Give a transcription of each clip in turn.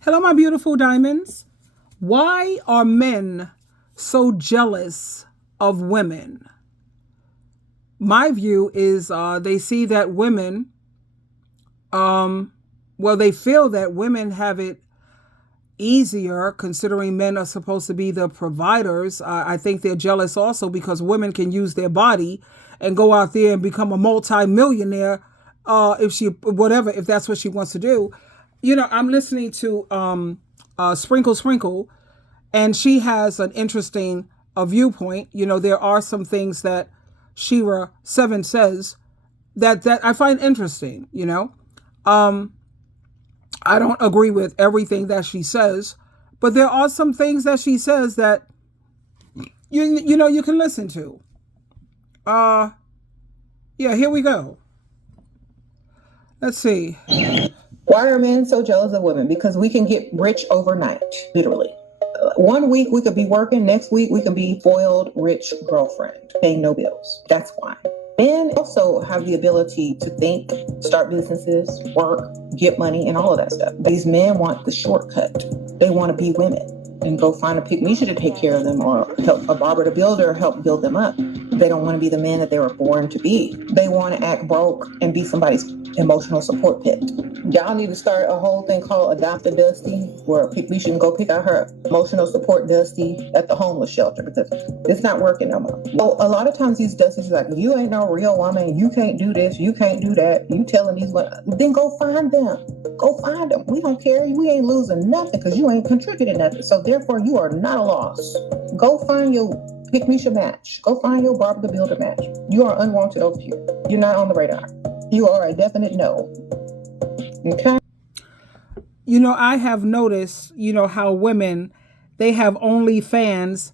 Hello, my beautiful diamonds. Why are men so jealous of women? My view is they see that women, they feel that women have it easier considering men are supposed to be the providers. I think they're jealous also because women can use their body and go out there and become a multi-millionaire if that's what she wants to do. I'm listening to Sprinkle Sprinkle, and she has an interesting viewpoint. There are some things that Shira 7 says that I find interesting. I don't agree with everything that she says, but there are some things that she says that you can listen to. Yeah, here we go. Let's see. Why are men so jealous of women? Because we can get rich overnight, literally. One week we could be working, next week we can be spoiled, rich girlfriend, paying no bills. That's why. Men also have the ability to think, start businesses, work, get money, and all of that stuff. These men want the shortcut. They want to be women and go find a pygmy to take care of them, or help a barber to build, or help build them up. They don't want to be the men that they were born to be. They want to act broke and be somebody's emotional support pit. Y'all need to start a whole thing called Adopt a Dusty, where we should go pick out her emotional support Dusty at the homeless shelter, because it's not working no more. Well, a lot of times these Dusties are like, you ain't no real woman, you can't do this, you can't do that, you telling these women. Then go find them. Go find them. We don't care. We ain't losing nothing because you ain't contributing nothing. So therefore, you are not a loss. Go find your Pick-Misha match. Go find your Barbara the Builder match. You are unwanted over here. You're not on the radar. You are a definite no. Okay. I have noticed, how women, they have OnlyFans.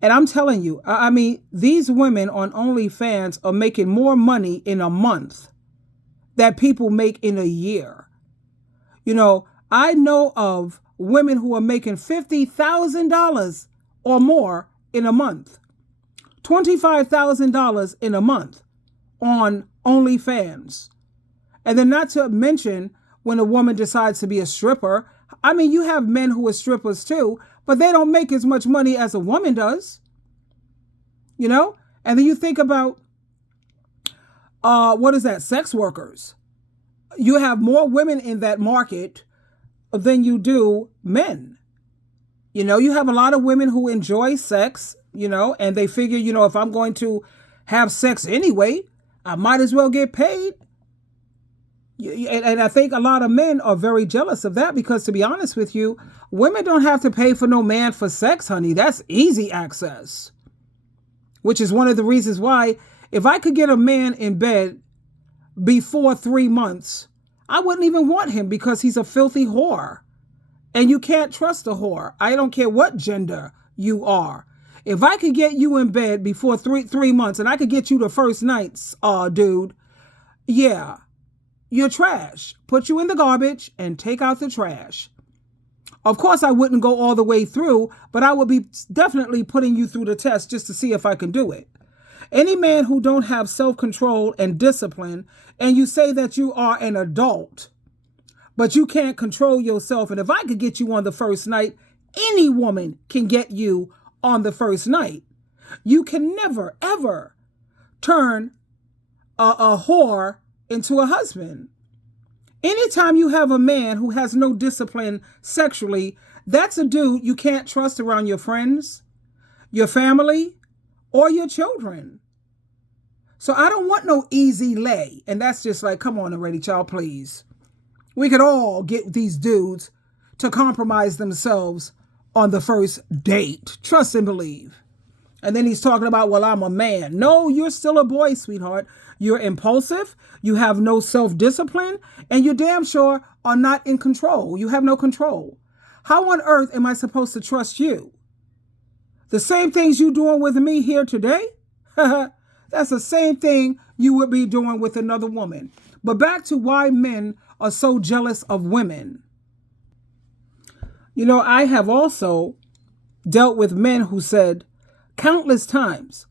And I'm telling you, I mean, these women on OnlyFans are making more money in a month that people make in a year. I know of women who are making $50,000 or more in a month, $25,000 in a month on OnlyFans. And then not to mention when a woman decides to be a stripper. I mean, you have men who are strippers too, but they don't make as much money as a woman does. And then you think about, sex workers. You have more women in that market than you do men. You have a lot of women who enjoy sex, and they figure, if I'm going to have sex anyway, I might as well get paid. And I think a lot of men are very jealous of that because, to be honest with you, women don't have to pay for no man for sex, honey. That's easy access, which is one of the reasons why if I could get a man in bed before 3 months, I wouldn't even want him because he's a filthy whore. And you can't trust a whore. I don't care what gender you are. If I could get you in bed before three months and I could get you the first nights, dude, yeah, you're trash. Put you in the garbage and take out the trash. Of course, I wouldn't go all the way through, but I would be definitely putting you through the test just to see if I can do it. Any man who don't have self-control and discipline, and you say that you are an adult, but you can't control yourself, and if I could get you on the first night, any woman can get you on the first night. You can never, ever turn a whore into a husband. Anytime you have a man who has no discipline sexually, that's a dude you can't trust around your friends, your family, or your children. So I don't want no easy lay. And that's just like, come on already, child, please. We could all get these dudes to compromise themselves on the first date. Trust and believe. And then he's talking about, well, I'm a man. No, you're still a boy, sweetheart. You're impulsive. You have no self-discipline. And you damn sure are not in control. You have no control. How on earth am I supposed to trust you? The same things you doing with me here today? That's the same thing you would be doing with another woman. But back to why men are so jealous of women. I have also dealt with men who said countless times,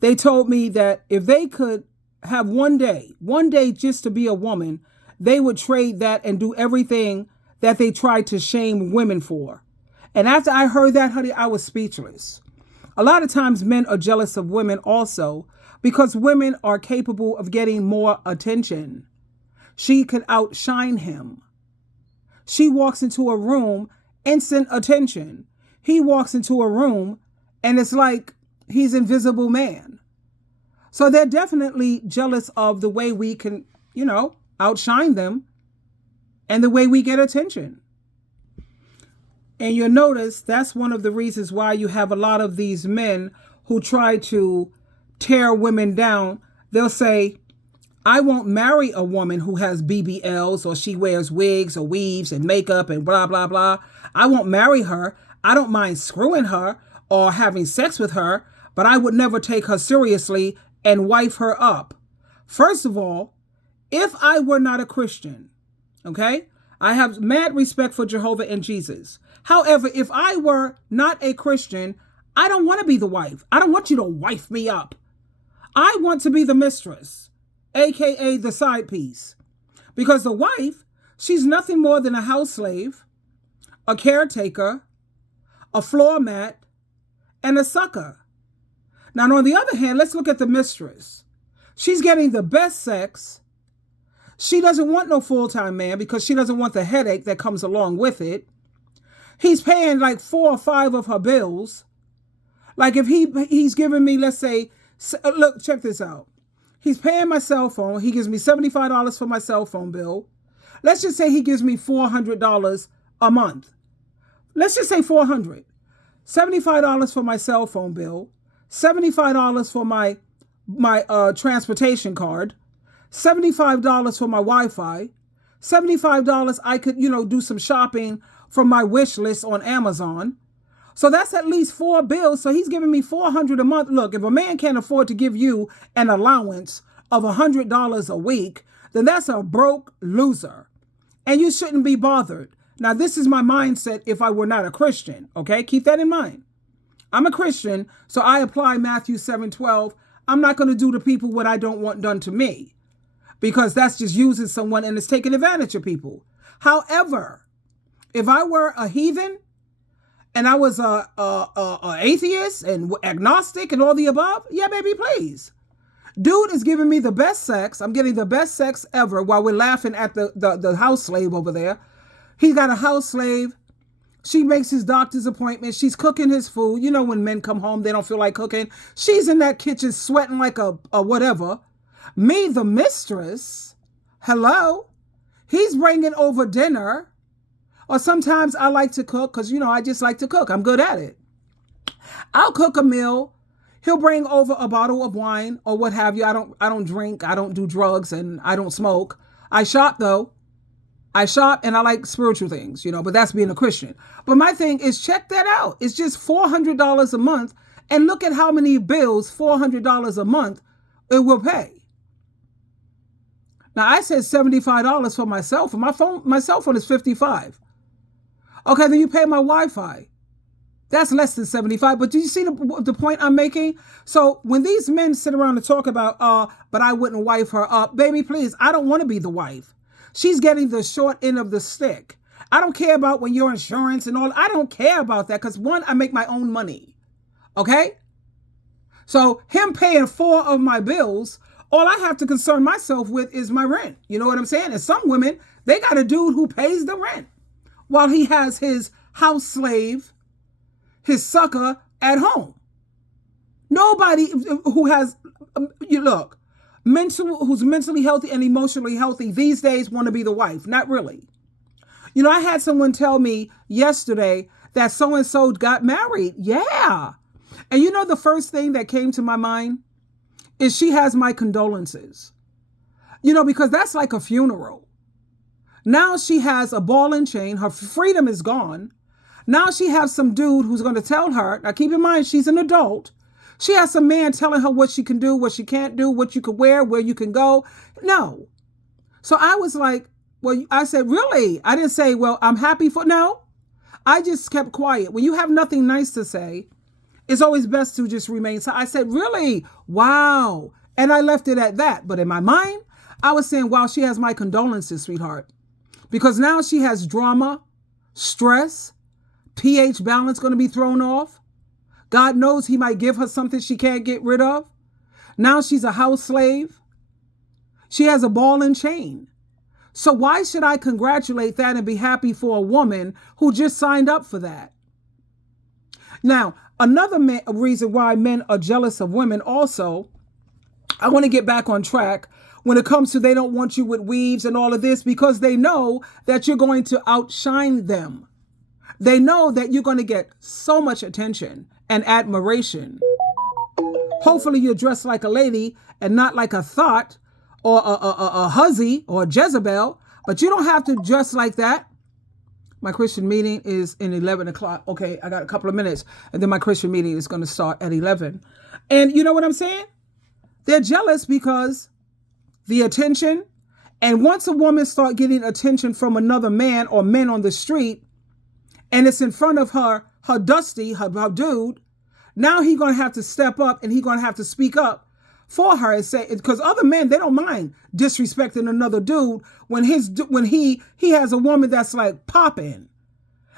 they told me that if they could have one day just to be a woman, they would trade that and do everything that they try to shame women for. And after I heard that, honey, I was speechless. A lot of times men are jealous of women also because women are capable of getting more attention. She can outshine him. She walks into a room, instant attention. He walks into a room and it's like he's Invisible Man. So they're definitely jealous of the way we can, outshine them and the way we get attention. And you'll notice that's one of the reasons why you have a lot of these men who try to tear women down. They'll say, I won't marry a woman who has BBLs or she wears wigs or weaves and makeup and blah, blah, blah. I won't marry her. I don't mind screwing her or having sex with her, but I would never take her seriously and wife her up. First of all, if I were not a Christian, okay, I have mad respect for Jehovah and Jesus. However, if I were not a Christian, I don't want to be the wife. I don't want you to wife me up. I want to be the mistress, aka the side piece. Because the wife, she's nothing more than a house slave, a caretaker, a floor mat, and a sucker. Now, on the other hand, let's look at the mistress. She's getting the best sex. She doesn't want no full-time man because she doesn't want the headache that comes along with it. He's paying like 4 or 5 of her bills. Like if he's giving me, let's say, look, check this out. He's paying my cell phone. He gives me $75 for my cell phone bill. Let's just say he gives me $400 a month. Let's just say $400. $75 for my cell phone bill. $75 for my transportation card. $75 for my Wi-Fi. $75 I could, do some shopping from my wish list on Amazon. So that's at least 4 bills. So he's giving me $400 a month. Look, if a man can't afford to give you an allowance of $100 a week, then that's a broke loser. And you shouldn't be bothered. Now, this is my mindset if I were not a Christian. Okay, keep that in mind. I'm a Christian, so I apply Matthew 7:12. I'm not going to do to people what I don't want done to me, because that's just using someone and it's taking advantage of people. However, if I were a heathen and I was a atheist and agnostic and all the above, yeah, baby, please. Dude is giving me the best sex. I'm getting the best sex ever while we're laughing at the house slave over there. He got a house slave. She makes his doctor's appointment. She's cooking his food. You know, when men come home, they don't feel like cooking. She's in that kitchen sweating like a whatever. Me, the mistress, hello, he's bringing over dinner. Or sometimes I like to cook because, I just like to cook. I'm good at it. I'll cook a meal. He'll bring over a bottle of wine or what have you. I don't drink. I don't do drugs and I don't smoke. I shop though. I shop and I like spiritual things, but that's being a Christian. But my thing is, check that out. It's just $400 a month. And look at how many bills $400 a month it will pay. Now, I said $75 for my cell phone. My cell phone is $55. Okay, then you pay my Wi-Fi. That's less than $75. But do you see the point I'm making? So when these men sit around and talk about, but I wouldn't wife her up, baby, please, I don't want to be the wife. She's getting the short end of the stick. I don't care about when your insurance and all. I don't care about that because, one, I make my own money. Okay? So him paying 4 of my bills, all I have to concern myself with is my rent. You know what I'm saying? And some women, they got a dude who pays the rent while he has his house slave, his sucker at home. Nobody who has, who's mentally healthy and emotionally healthy these days want to be the wife. Not really. I had someone tell me yesterday that so-and-so got married. Yeah. And the first thing that came to my mind is she has my condolences. Because that's like a funeral. Now she has a ball and chain. Her freedom is gone. Now she has some dude who's going to tell her. Now keep in mind, she's an adult. She has some man telling her what she can do, what she can't do, what you can wear, where you can go. No. So I was like, well, I said, really? I didn't say, well, I'm happy for, no. I just kept quiet. When you have nothing nice to say, it's always best to just remain. So I said, really? Wow. And I left it at that. But in my mind, I was saying, wow, she has my condolences, sweetheart. because now she has drama, stress, pH balance going to be thrown off. God knows he might give her something she can't get rid of. Now she's a house slave. She has a ball and chain. So why should I congratulate that and be happy for a woman who just signed up for that? Now, another reason why men are jealous of women also, I want to get back on track when it comes to they don't want you with weaves and all of this, because they know that you're going to outshine them. They know that you're going to get so much attention and admiration. Hopefully you're dressed like a lady and not like a thought or a hussy or a Jezebel, but you don't have to dress like that. My Christian meeting is in 11 o'clock. Okay, I got a couple of minutes, and then my Christian meeting is going to start at 11. And you know what I'm saying? They're jealous because the attention, and once a woman start getting attention from another man or men on the street, and it's in front of her dusty, her dude, now he's going to have to step up and he's going to have to speak up for her and say, because other men, they don't mind disrespecting another dude when he has a woman that's like popping.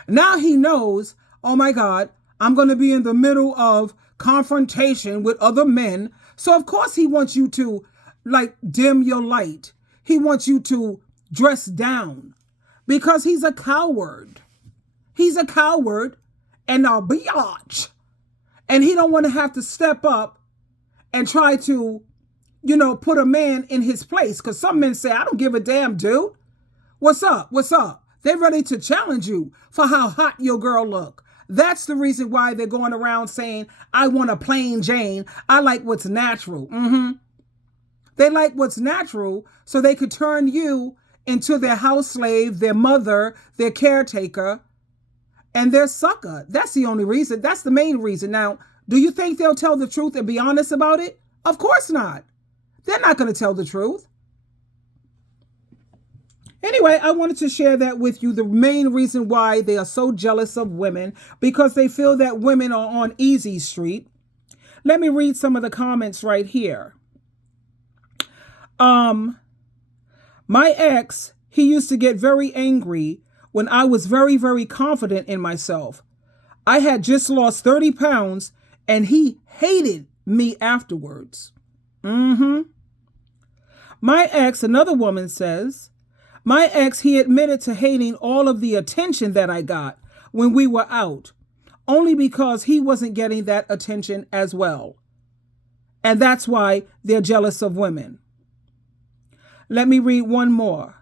Now he knows, oh my God, I'm going to be in the middle of confrontation with other men. So of course he wants you to like dim your light. He wants you to dress down because he's a coward. He's a coward and a biatch. And he don't want to have to step up and try to, put a man in his place. Because some men say, I don't give a damn, dude. What's up? What's up? They're ready to challenge you for how hot your girl look. That's the reason why they're going around saying, I want a plain Jane. I like what's natural. They like what's natural so they could turn you into their house slave, their mother, their caretaker, and their sucker. That's the only reason. That's the main reason. Now, do you think they'll tell the truth and be honest about it? Of course not. They're not going to tell the truth. Anyway, I wanted to share that with you. The main reason why they are so jealous of women, because they feel that women are on easy street. Let me read some of the comments right here. My ex, he used to get very angry when I was very, very confident in myself. I had just lost 30 pounds and he hated me afterwards. My ex, another woman says, my ex, he admitted to hating all of the attention that I got when we were out, only because he wasn't getting that attention as well. And that's why they're jealous of women. Let me read one more.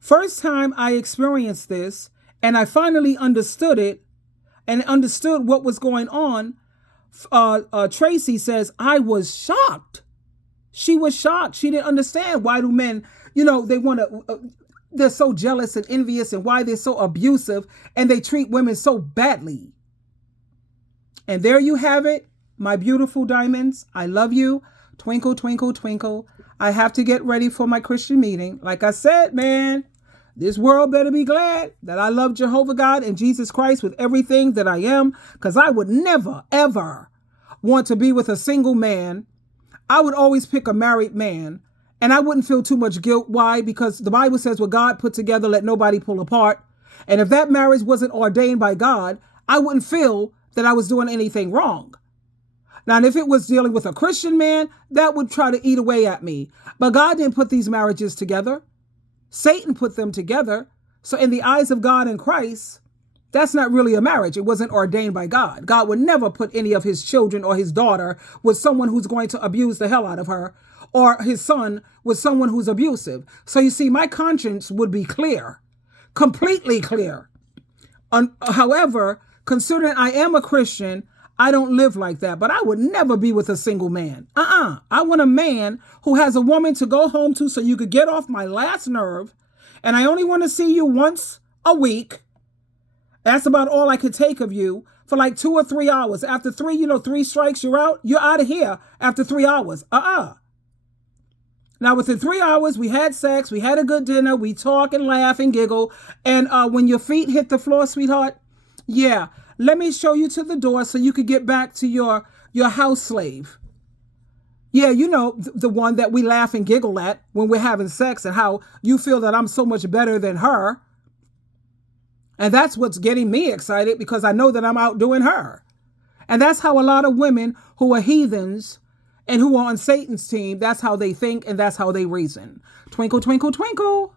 First time I experienced this, and I finally understood it and understood what was going on, Tracy says, I was shocked. She was shocked. She didn't understand why do men, they want to, they're so jealous and envious and why they're so abusive and they treat women so badly. And there you have it, my beautiful diamonds. I love you. Twinkle, twinkle, twinkle. I have to get ready for my Christian meeting. Like I said, man, this world better be glad that I love Jehovah God and Jesus Christ with everything that I am, because I would never, ever want to be with a single man. I would always pick a married man, and I wouldn't feel too much guilt. Why? Because the Bible says what God put together, let nobody pull apart. And if that marriage wasn't ordained by God, I wouldn't feel that I was doing anything wrong. Now, and if it was dealing with a Christian man, that would try to eat away at me. But God didn't put these marriages together. Satan put them together. So in the eyes of God and Christ, that's not really a marriage. It wasn't ordained by God. God would never put any of his children or his daughter with someone who's going to abuse the hell out of her, or his son with someone who's abusive. So you see, my conscience would be clear, completely clear. However, considering I am a Christian, I don't live like that, but I would never be with a single man. I want a man who has a woman to go home to so you could get off my last nerve. And I only want to see you once a week. That's about all I could take of you for like 2 or 3 hours. After 3 strikes, you're out. You're out of here after 3 hours. Now, within 3 hours, we had sex. We had a good dinner. We talk and laugh and giggle. And when your feet hit the floor, sweetheart, yeah, let me show you to the door so you could get back to your house slave. Yeah, you know, the one that we laugh and giggle at when we're having sex and how you feel that I'm so much better than her. And that's what's getting me excited because I know that I'm outdoing her. And that's how a lot of women who are heathens and who are on Satan's team, that's how they think and that's how they reason. Twinkle, twinkle, twinkle.